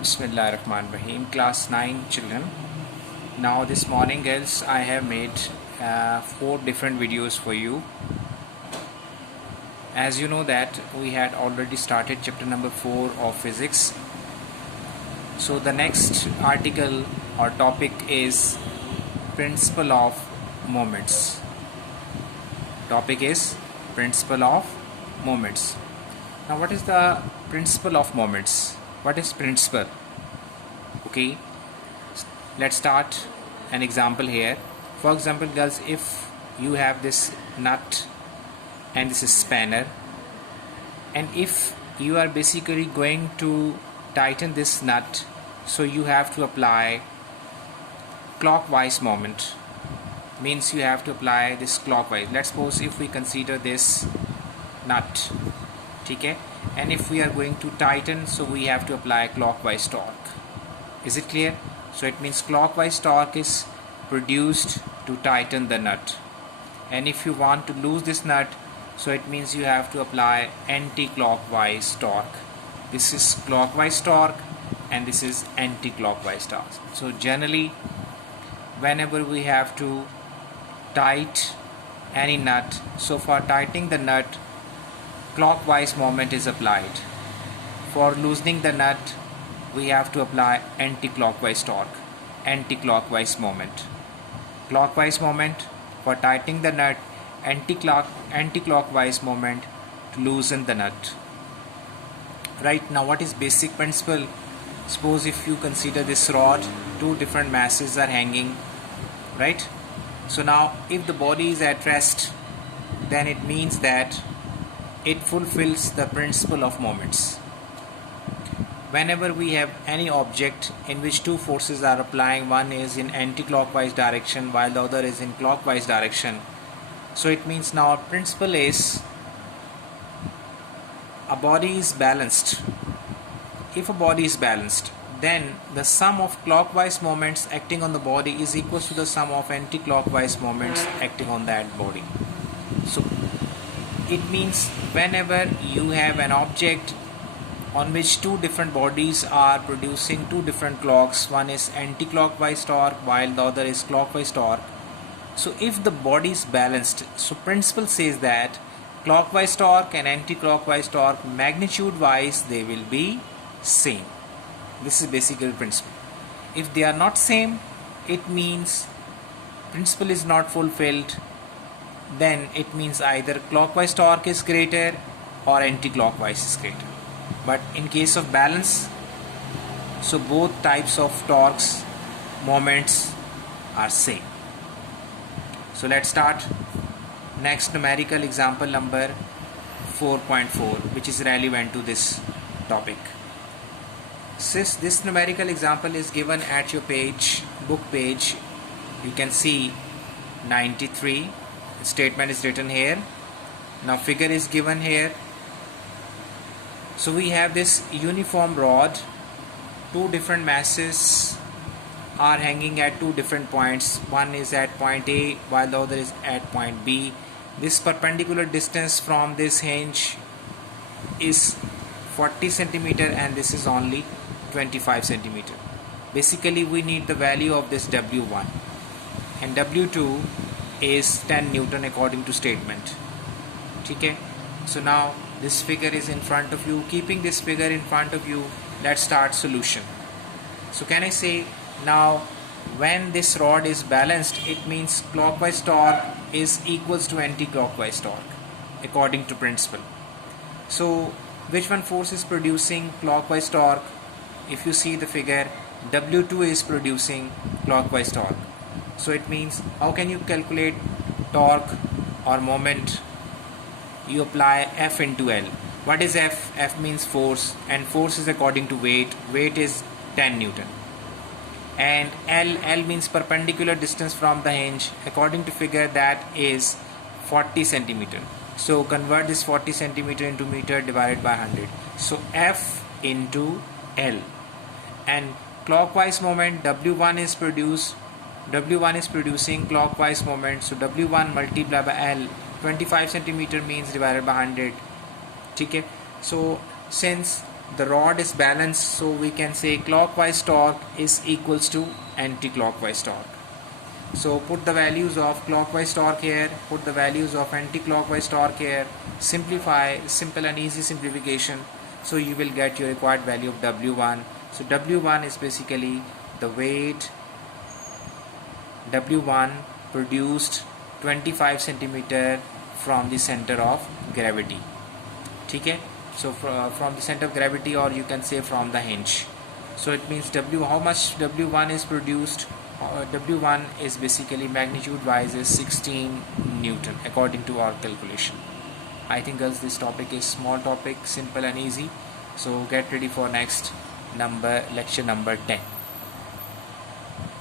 Bismillahirrahmanirrahim. Class 9 children. Now this morning girls I have made 4 different videos for you. As you know that we had already started chapter number 4 of physics. So the next article or topic is principle of moments. Topic is principle of moments. Now what is the principle of moments? What is principle? Okay, let's start an example here. For example girls, if you have this nut and this is spanner, and if you are basically going to tighten this nut, so you have to apply clockwise moment, means you have to apply this clockwise. Let's suppose if we consider this nut, okay, and if we are going to tighten, so we have to apply clockwise torque. Is it clear? So it means clockwise torque is produced to tighten the nut, and if you want to lose this nut, so it means you have to apply anti-clockwise torque. This is clockwise torque and this is anti-clockwise torque. So generally whenever we have to tight any nut, so for tightening the nut, clockwise moment is applied. For loosening the nut, we have to apply anti-clockwise torque, anti-clockwise moment. Clockwise moment for tightening the nut, anti-clockwise moment to loosen the nut. Right, now what is basic principle? Suppose if you consider this rod, two different masses are hanging, right? So now if the body is at rest, then it means that it fulfills the principle of moments. Whenever we have any object in which two forces are applying, one is in anti-clockwise direction while the other is in clockwise direction, so it means now our principle is a body is balanced. If a body is balanced, then the sum of clockwise moments acting on the body is equal to the sum of anti-clockwise moments acting on that body. So it means whenever you have an object on which two different bodies are producing two different clocks, one is anti-clockwise torque while the other is clockwise torque, so if the body is balanced, so principle says that clockwise torque and anti-clockwise torque magnitude wise they will be same. This is basically principle. If they are not same, it means principle is not fulfilled. Then it means either clockwise torque is greater or anti-clockwise is greater. But in case of balance, so both types of torques moments are same. So let's start next numerical example number 4.4, which is relevant to this topic. Since this numerical example is given at your page, book page, you can see 93. Statement is written here. Now figure is given here. So we have this uniform rod, two different masses are hanging at two different points. One is at point A while the other is at point B. This perpendicular distance from this hinge is 40 centimeter and this is only 25 centimeter. Basically we need the value of this W1, and W2 is 10 Newton according to statement. Okay, so now this figure is in front of you. Keeping this figure in front of you, let's start solution. So can I say now when this rod is balanced, it means clockwise torque is equals to anti-clockwise torque according to principle. So which one force is producing clockwise torque? If you see the figure, W2 is producing clockwise torque. So it means how can you calculate torque or moment? You apply F into L. What is F? F means force, and force is according to weight. Weight is 10 Newton. And L means perpendicular distance from the hinge. According to figure, that is 40 centimeter. So convert this 40 centimeter into meter divided by 100. So F into L. And clockwise moment, W1 is producing clockwise moment. So W1 multiplied by L, 25 centimeter means divided by 100. Okay. So since the rod is balanced, so we can say clockwise torque is equals to anti-clockwise torque. So put the values of clockwise torque here, put the values of anti-clockwise torque here, simplify, simple and easy simplification, so you will get your required value of W1. So W1 is basically the weight W1 produced 25 centimeter from the center of gravity. Okay, so from the center of gravity, or you can say from the hinge. So it means how much W1 is produced. W1 is basically magnitude wise is 16 Newton according to our calculation. I think girls, this topic is small topic, simple and easy. So get ready for next lecture number 10.